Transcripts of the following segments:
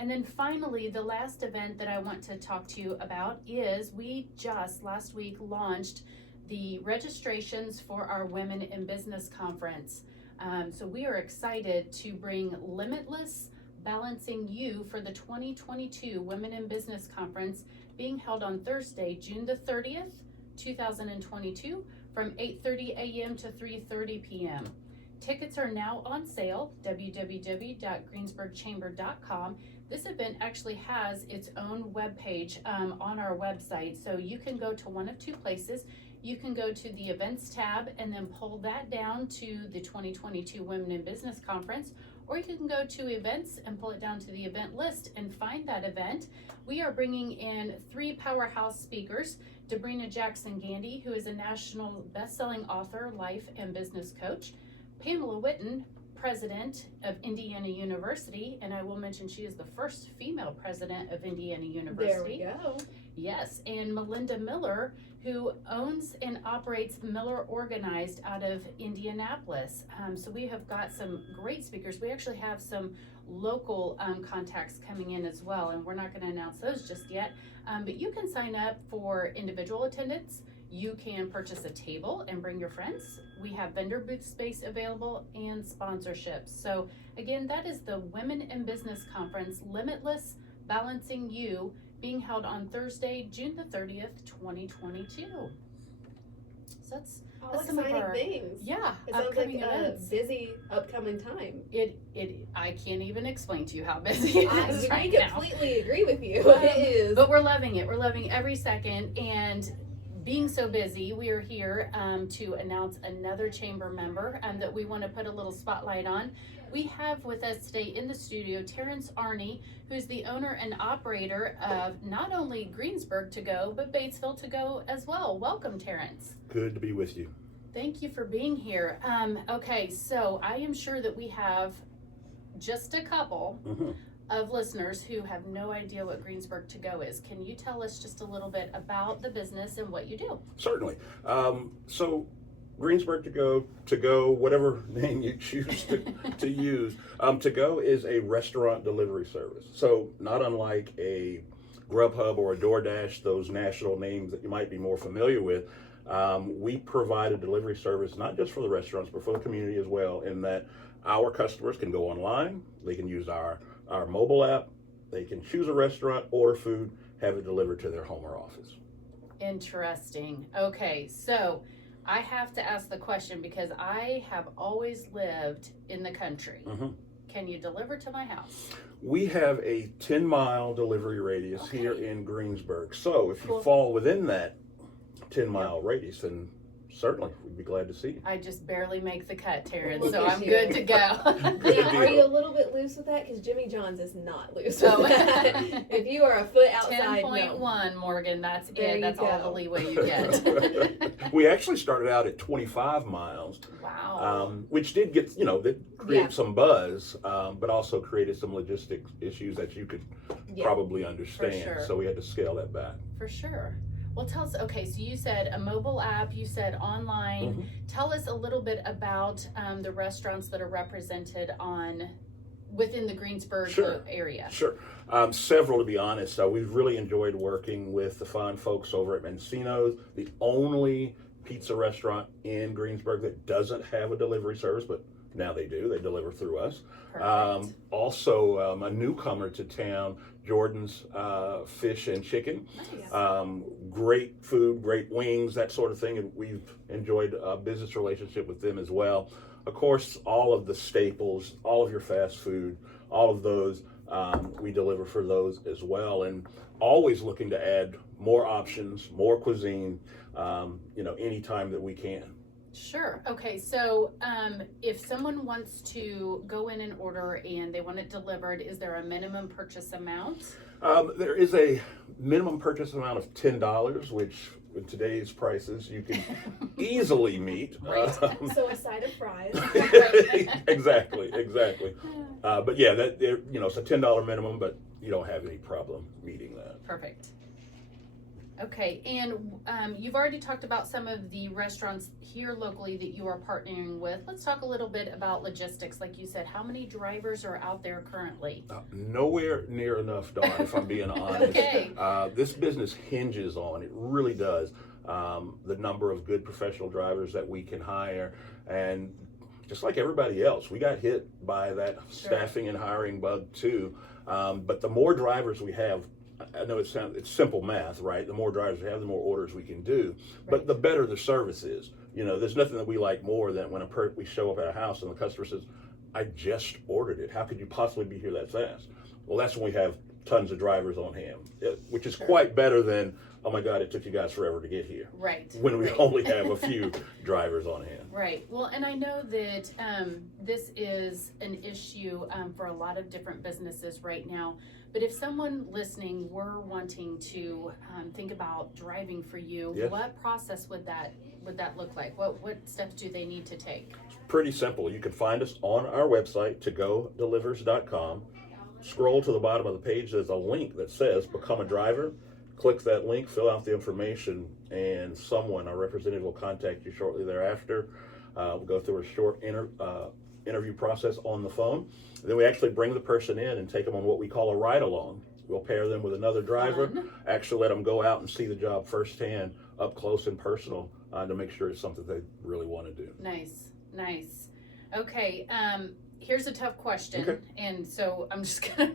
And then finally, the last event that I want to talk to you about is we just last week launched the registrations for our Women in Business Conference. So we are excited to bring Limitless Balancing You for the 2022 Women in Business Conference being held on Thursday, June the 30th, 2022 from 8:30 a.m. to 3:30 p.m. Tickets are now on sale, www.greensburgchamber.com. This event actually has its own webpage on our website, so you can go to one of two places. You can go to the events tab and then pull that down to the 2022 Women in Business Conference, or you can go to events and pull it down to the event list and find that event. We are bringing in 3 powerhouse speakers: Debrina Jackson-Gandy, who is a national best-selling author, life and business coach; Pamela Whitten, president of Indiana University, and I will mention she is the first female president of Indiana University. There we go. Yes, and Melinda Miller, who owns and operates Miller Organized out of Indianapolis. So we have got some great speakers. We actually have some local contacts coming in as well, and we're not going to announce those just yet. But you can sign up for individual attendance. You can purchase a table and bring your friends. We have vendor booth space available and sponsorships. So again, that is the Women in Business Conference, Limitless Balancing You, being held on Thursday, June the 30th, 2022. So that's All some of exciting our things. Yeah, It sounds like upcoming a events. busy upcoming time. I can't even explain to you how busy it is I right now. completely agree with you. It is. But we're loving it. We're loving every second. And being so busy, we are here to announce another chamber member that we want to put a little spotlight on. We have with us today in the studio Terrence Arney, who's the owner and operator of not only Greensburg ToGo, but Batesville ToGo as well. Welcome, Terrence. Good to be with you. Thank you for being here. Okay, so I am sure that we have just a couple of listeners who have no idea what Greensburg ToGo is. Can you tell us just a little bit about the business and what you do? Certainly. So Greensburg ToGo, whatever name you choose to use, ToGo is a restaurant delivery service. So not unlike a Grubhub or a DoorDash, those national names that you might be more familiar with, we provide a delivery service not just for the restaurants, but for the community as well, in that our customers can go online, they can use our mobile app, they can choose a restaurant, order food, have it delivered to their home or office. Interesting. Okay, so I have to ask the question because I have always lived in the country. Can you deliver to my house? We have a 10-mile delivery radius Okay. here in Greensburg. So if Cool. you fall within that 10-mile radius, then certainly we'd be glad to see you. I just barely make the cut, Terrence, Look so at I'm you. good to go. Good Now, are deal. you a little bit loose with that? Because Jimmy John's is not loose Oh. with that. If you are a foot outside, 10.1, Morgan, that's There it. you That's all go. the leeway you get. We actually started out at 25 miles, Wow. which did get, that created some buzz, but also created some logistic issues that you could probably understand. sure. So we had to scale that back. For sure. Well, tell us, okay, so you said a mobile app, you said online. Tell us a little bit about the restaurants that are represented within the Greensburg area. Sure. Several, to be honest. We've really enjoyed working with the fine folks over at Mancino's, the only pizza restaurant in Greensburg that doesn't have a delivery service, but now they do. They deliver through us. Perfect. Also, a newcomer to town, Jordan's Fish and Chicken. Nice. Great food, great wings, that sort of thing. And we've enjoyed a business relationship with them as well. Of course, all of the staples, all of your fast food, all of those, we deliver for those as well. And always looking to add more options, more cuisine, anytime that we can. Sure. Okay. So if someone wants to go in and order and they want it delivered, is there a minimum purchase amount? There is a minimum purchase amount of $10, which with today's prices you can easily meet. Right. So a side of fries. Exactly. But yeah, it's a $10 minimum, but you don't have any problem meeting that. Perfect. Okay, and you've already talked about some of the restaurants here locally that you are partnering with. Let's talk a little bit about logistics. Like you said, how many drivers are out there currently? Nowhere near enough, Dawn, if I'm being honest. Okay. This business hinges on, it really does, the number of good professional drivers that we can hire. And just like everybody else, we got hit by that staffing and hiring bug too. But the more drivers we have, I know it's simple math, right? The more drivers we have, the more orders we can do. But the better the service is. You know, there's nothing that we like more than when we show up at a house and the customer says, I just ordered it. How could you possibly be here that fast? Well, that's when we have tons of drivers on hand, which is quite better than, oh my God, it took you guys forever to get here. Right. When we only have a few drivers on hand. Right. Well, and I know that this is an issue for a lot of different businesses right now. But if someone listening were wanting to think about driving for you, what process would that look like? What steps do they need to take? Pretty simple. You can find us on our website, togodelivers.com. Scroll to the bottom of the page. There's a link that says Become a Driver. Click that link, fill out the information, and our representative, will contact you shortly thereafter. We'll go through a short interview process on the phone. Then we actually bring the person in and take them on what we call a ride-along. We'll pair them with another driver, actually let them go out and see the job firsthand, up close and personal, to make sure it's something they really want to do. Nice. Okay, here's a tough question, and so I'm just gonna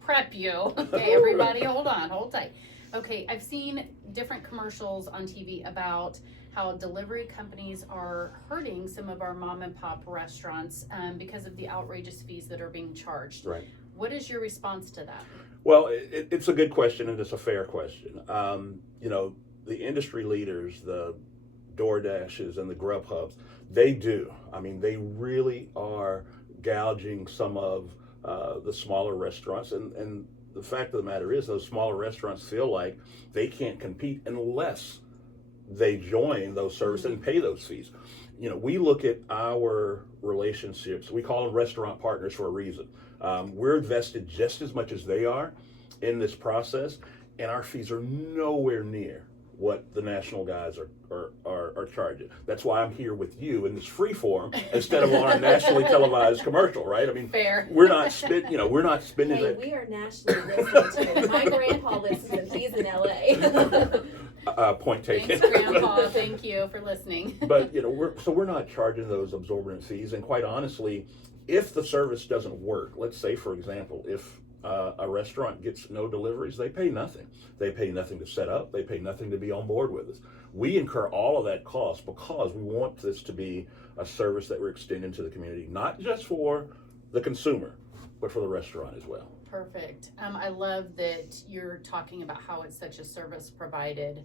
prep you. Okay, everybody, hold tight. Okay, I've seen different commercials on TV about how delivery companies are hurting some of our mom and pop restaurants because of the outrageous fees that are being charged. Right. What is your response to that? Well, it's a good question, and it's a fair question. You know, the industry leaders, the DoorDashes and the Grubhubs, they really are gouging some of the smaller restaurants, and the fact of the matter is those smaller restaurants feel like they can't compete unless they join those services and pay those fees. You know, we look at our relationships, we call them restaurant partners for a reason. We're invested just as much as they are in this process, and our fees are nowhere near what the national guys are charging. That's why I'm here with you in this free form instead of on a nationally televised commercial, right? I mean, fair. We're not spending Hey, that. we are nationally listened to. My grandpa listens and he's in LA. Point taken. Thanks, Grandpa. Thank you for listening. But you know, we're not charging those absorbent fees, and quite honestly, if the service doesn't work, let's say for example, if a restaurant gets no deliveries, they pay nothing. They pay nothing to set up. They pay nothing to be on board with us. We incur all of that cost because we want this to be a service that we're extending to the community, not just for the consumer, but for the restaurant as well. Perfect. I love that you're talking about how it's such a service provided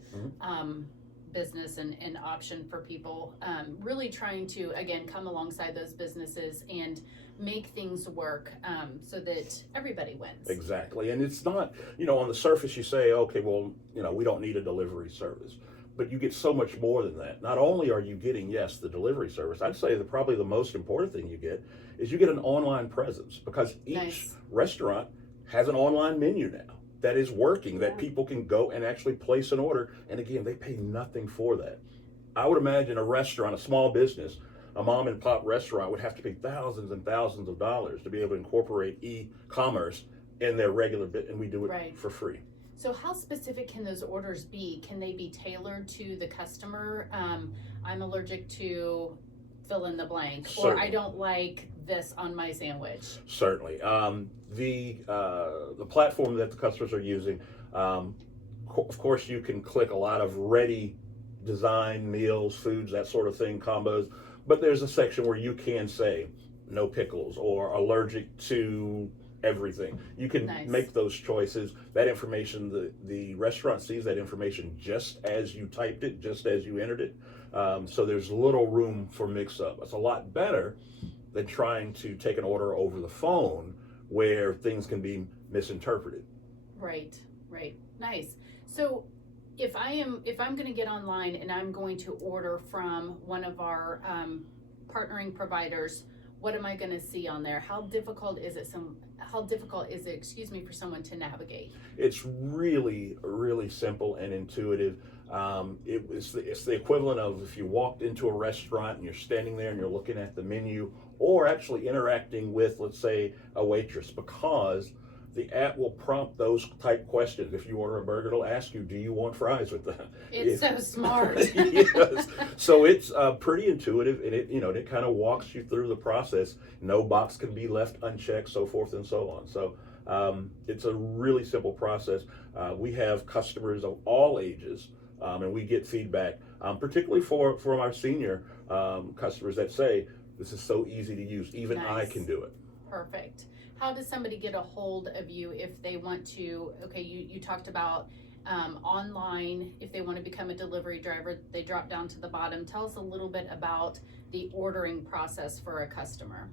business and option for people. Really trying to, again, come alongside those businesses and make things work so that everybody wins. Exactly. And it's not, you know, on the surface you say, okay, well, you know, we don't need a delivery service. But you get so much more than that. Not only are you getting, yes, the delivery service, I'd say that probably the most important thing you get is you get an online presence, because each restaurant has an online menu now that is working, that people can go and actually place an order. And again, they pay nothing for that. I would imagine a restaurant, a small business, a mom and pop restaurant would have to pay thousands and thousands of dollars to be able to incorporate e-commerce in their regular bit, and we do it for free. So how specific can those orders be? Can they be tailored to the customer? I'm allergic to fill in the blank, or I don't like this on my sandwich. Certainly. The platform that the customers are using, of course you can click a lot of ready design meals, foods, that sort of thing, combos, but there's a section where you can say no pickles or allergic to everything. You can make those choices. That information, the restaurant sees that information just as you typed it, just as you entered it. So there's little room for mix-up. It's a lot better than trying to take an order over the phone where things can be misinterpreted. Right. Nice. So if I'm going to get online and I'm going to order from one of our partnering providers, what am I going to see on there? How difficult is it? Excuse me, for someone to navigate? It's really, really simple and intuitive. It's the equivalent of if you walked into a restaurant and you're standing there and you're looking at the menu, or actually interacting with, let's say, a waitress, because the app will prompt those type questions. If you order a burger, it'll ask you, do you want fries with that? It's so smart. Yes. So it's pretty intuitive, and it kind of walks you through the process. No box can be left unchecked, so forth and so on. So it's a really simple process. We have customers of all ages, and we get feedback, particularly from our senior customers that say, this is so easy to use. Even I Nice. can do it. Perfect. How does somebody get a hold of you if they want to? Okay, you talked about online. If they want to become a delivery driver, they drop down to the bottom. Tell us a little bit about the ordering process for a customer.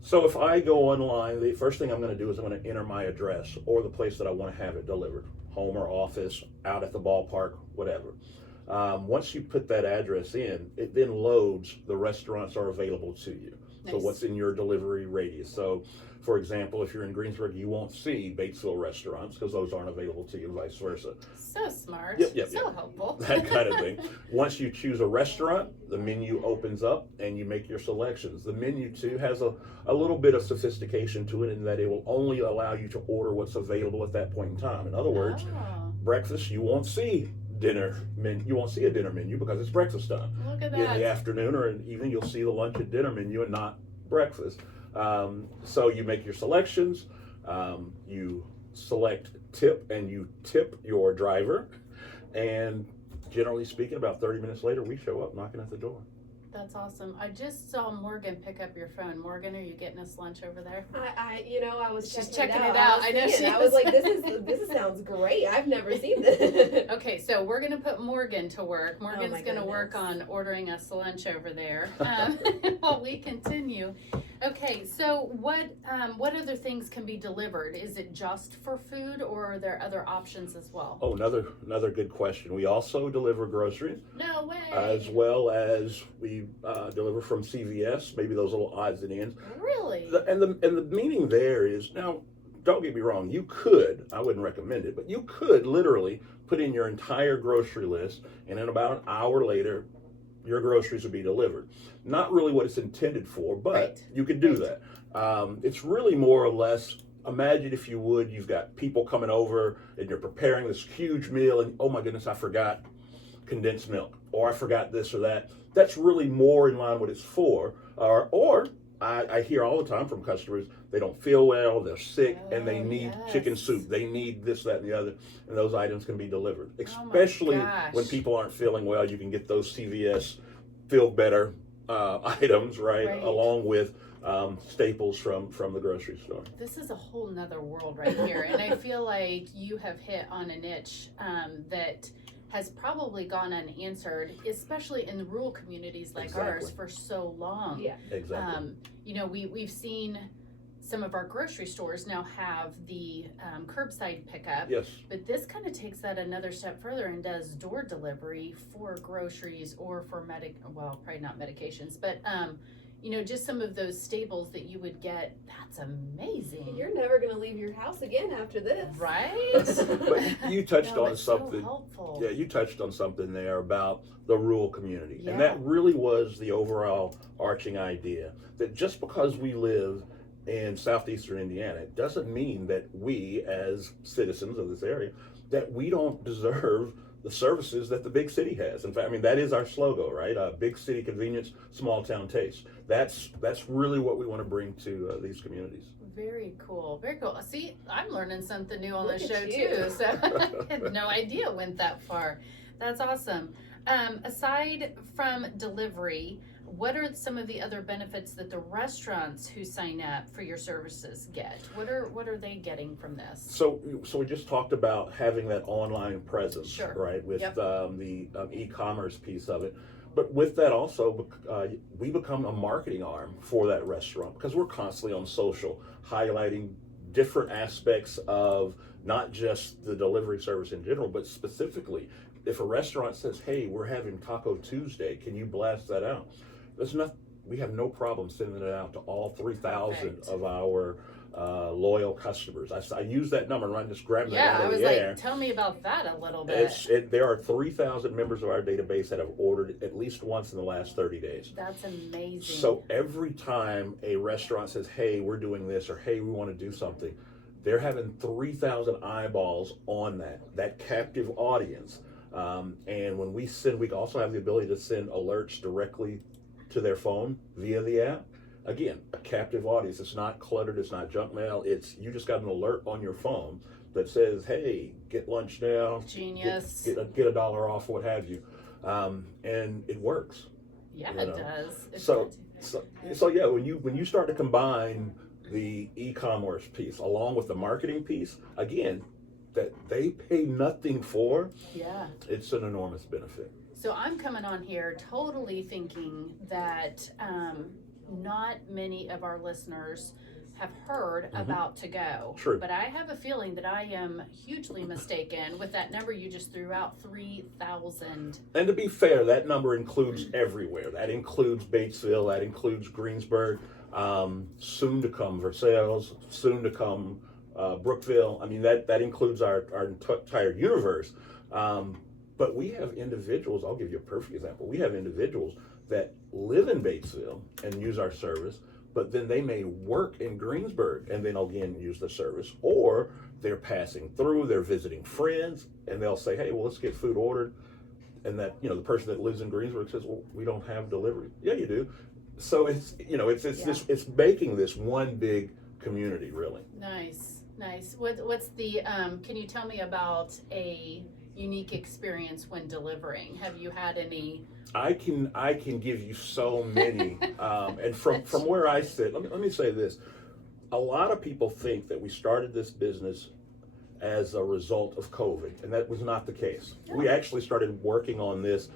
So if I go online, the first thing I'm going to do is I'm going to enter my address or the place that I want to have it delivered, home or office, out at the ballpark, whatever. Once you put that address in, it then loads the restaurants are available to you. So Nice. what's in your delivery radius? So, for example, if you're in Greensburg, you won't see Batesville restaurants because those aren't available to you, vice versa. So smart. Yep. So helpful. That kind of thing. Once you choose a restaurant, the menu opens up and you make your selections. The menu too has a little bit of sophistication to it in that it will only allow you to order what's available at that point in time. In other words, Oh, breakfast, you won't see you won't see a dinner menu because it's breakfast time. look at In the that. afternoon or in the evening, you'll see the lunch and dinner menu and not breakfast. So you make your selections, you select tip, and you tip your driver, and generally speaking, about 30 minutes later, we show up knocking at the door. That's awesome. I just saw Morgan pick up your phone. Morgan, are you getting us lunch over there? I was She's checking checking it out. I know she I was is. like, this sounds great. I've never seen this. Okay, so we're gonna put Morgan to work. Morgan's my gonna work goodness. on ordering us lunch over there while we continue. Okay, so what other things can be delivered? Is it just for food, or are there other options as well? Oh, another good question. We also deliver groceries, No way. as well as we deliver from CVS, maybe those little odds and ends. Really? And the meaning there is, now, don't get me wrong, you could, I wouldn't recommend it, but you could literally put in your entire grocery list, and in about an hour later, your groceries would be delivered. Not really what it's intended for, but Right. you could do Right. that. It's really more or less, imagine if you would, you've got people coming over and you're preparing this huge meal, and oh my goodness, I forgot condensed milk, or I forgot this or that. That's really more in line what it's for. Or I hear all the time from customers, they don't feel well, they're sick, and they Oh, need yes. chicken soup. They need this, that, and the other, and those items can be delivered. Oh my Especially gosh. when people aren't feeling well, you can get those CVS feel better items, right? Right. Along with staples from the grocery store. This is a whole nother world right here, and I feel like you have hit on a niche that has probably gone unanswered, especially in the rural communities like ours, Exactly. for so long. Yeah. Exactly. We've seen some of our grocery stores now have the curbside pickup, Yes. but this kind of takes that another step further and does door delivery for groceries or for probably not medications, but just some of those staples that you would get. That's amazing. You're never gonna leave your house again after this. Right? But you touched No, on it's so something. helpful. Yeah, you touched on something there about the rural community. Yeah. And that really was the overall arching idea, that just because we live in southeastern Indiana, it doesn't mean that we, as citizens of this area, that we don't deserve the services that the big city has. In fact, I mean, that is our slogan, right? Big city convenience, small town taste. That's really what we want to bring to these communities. Very cool. Very cool. See, I'm learning something new on Look the at show you. too. So I had no idea it went that far. That's awesome. Aside from delivery, what are some of the other benefits that the restaurants who sign up for your services get? What are they getting from this? So we just talked about having that online presence, Sure. right? With Yep. the e-commerce piece of it. But with that also, we become a marketing arm for that restaurant because we're constantly on social, highlighting different aspects of not just the delivery service in general, but specifically, if a restaurant says, hey, we're having Taco Tuesday, can you blast that out? we have no problem sending it out to all 3,000 Perfect. of our loyal customers. I use that number, and I'm just grabbing Yeah, that I out of was the like, air. tell me about that a little bit. There are 3,000 members of our database that have ordered at least once in the last 30 days. That's amazing. So every time a restaurant says, hey, we're doing this, or hey, we want to do something, they're having 3,000 eyeballs on that captive audience. And when we send, we also have the ability to send alerts directly to their phone via the app. Again, a captive audience. It's not cluttered. It's not junk mail. It's you just got an alert on your phone that says, "Hey, get lunch now. Genius. Get $1 off, what have you," and it works. Yeah, you it know. does. It's So, good. so yeah, when you start to combine the e-commerce piece along with the marketing piece, again, that they pay nothing for, Yeah. it's an enormous benefit. So I'm coming on here totally thinking that not many of our listeners have heard about ToGo. True. But I have a feeling that I am hugely mistaken with that number you just threw out, 3,000. And to be fair, that number includes everywhere. That includes Batesville, that includes Greensburg, soon to come Versailles, soon to come Brookville. I mean, that includes our entire universe. But we have individuals, I'll give you a perfect example. We have individuals that live in Batesville and use our service, but then they may work in Greensburg and then again use the service, or they're passing through, they're visiting friends, and they'll say, hey, well, let's get food ordered. And that, the person that lives in Greensburg says, well, we don't have delivery. Yeah, you do. So it's it's making this one big community, really. Nice. What's the, can you tell me about a unique experience when delivering? Have you had any? I can give you so many, and from where I sit, let me say this: a lot of people think that we started this business as a result of COVID, and that was not the case. Yeah. We actually started working on this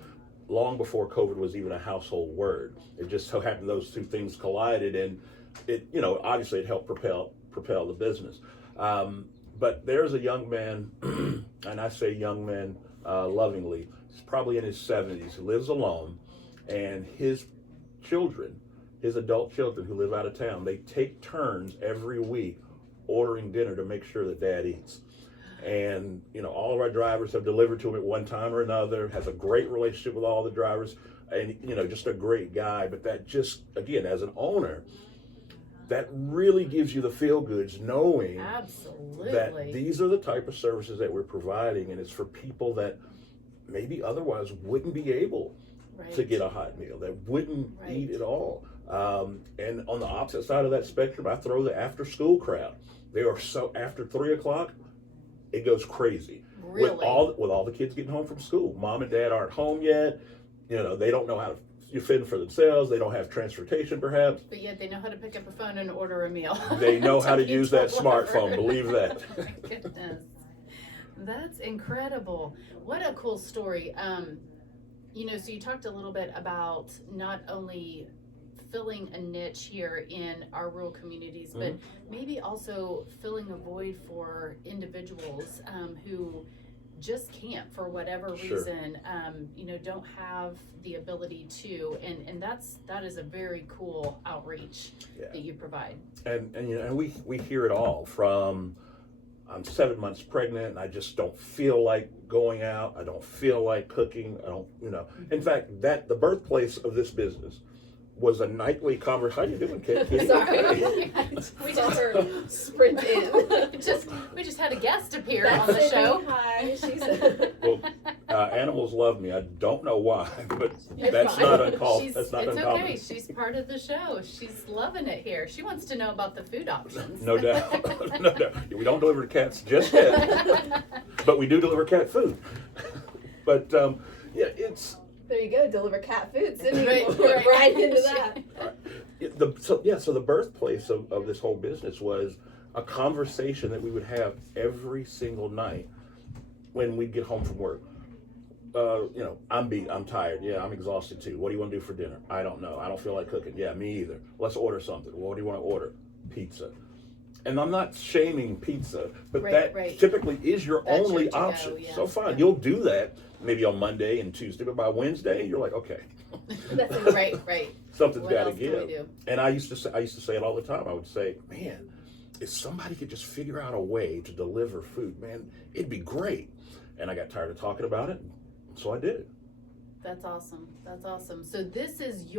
long before COVID was even a household word. It just so happened those two things collided, and it obviously it helped propel the business. But there's a young man, and I say young man lovingly. He's probably in his 70s. He lives alone, and his adult children who live out of town, they take turns every week ordering dinner to make sure that dad eats. And all of our drivers have delivered to him at one time or another. Has a great relationship with all the drivers, and just a great guy. But that just, again, as an owner, that really gives you the feel goods knowing Absolutely. that these are the type of services that we're providing, and it's for people that maybe otherwise wouldn't be able to get a hot meal, that wouldn't eat at all. And on the opposite side of that spectrum, I throw the after school crowd. They are so, after 3 o'clock, it goes crazy. Really? With all the kids getting home from school. Mom and dad aren't home yet. They don't know how to fend for themselves. They don't have transportation, perhaps. But yet they know how to pick up a phone and order a meal. They know how to be use that delivered. smartphone, believe that. Oh my goodness. That's incredible. What a cool story. So you talked a little bit about not only filling a niche here in our rural communities, but maybe also filling a void for individuals who just can't, for whatever reason, don't have the ability to, and that is a very cool outreach that you provide. And we hear it all from, I'm 7 months pregnant and I just don't feel like going out. I don't feel like cooking. I don't, In fact, the birthplace of this business was a nightly conversation. How you doing, Kate? Sorry. We saw her sprint in. we just had a guest appear on the show. Hi. Well, animals love me. I don't know why, but You're that's fine. not uncalled. It's That's not okay. uncommon. She's part of the show. She's loving it here. She wants to know about the food options. No doubt. No doubt. We don't deliver to cats just yet, but we do deliver cat food. But it's. There you go. Deliver cat food. Sydney, Right, we're right. right into that. So the birthplace of this whole business was a conversation that we would have every single night when we'd get home from work. I'm beat, I'm tired, yeah, I'm exhausted too. What do you want to do for dinner? I don't know. I don't feel like cooking. Yeah, me either. Let's order something. What do you want to order? Pizza. And I'm not shaming pizza, but that typically is your That's only your to-go, option. yeah. So fine, you'll do that maybe on Monday and Tuesday, but by Wednesday, you're like, okay, That's right. Something's What got to else can we give. do? And I used to say it all the time. I would say, man, if somebody could just figure out a way to deliver food, man, it'd be great. And I got tired of talking about it, so I did it. That's awesome. So this is your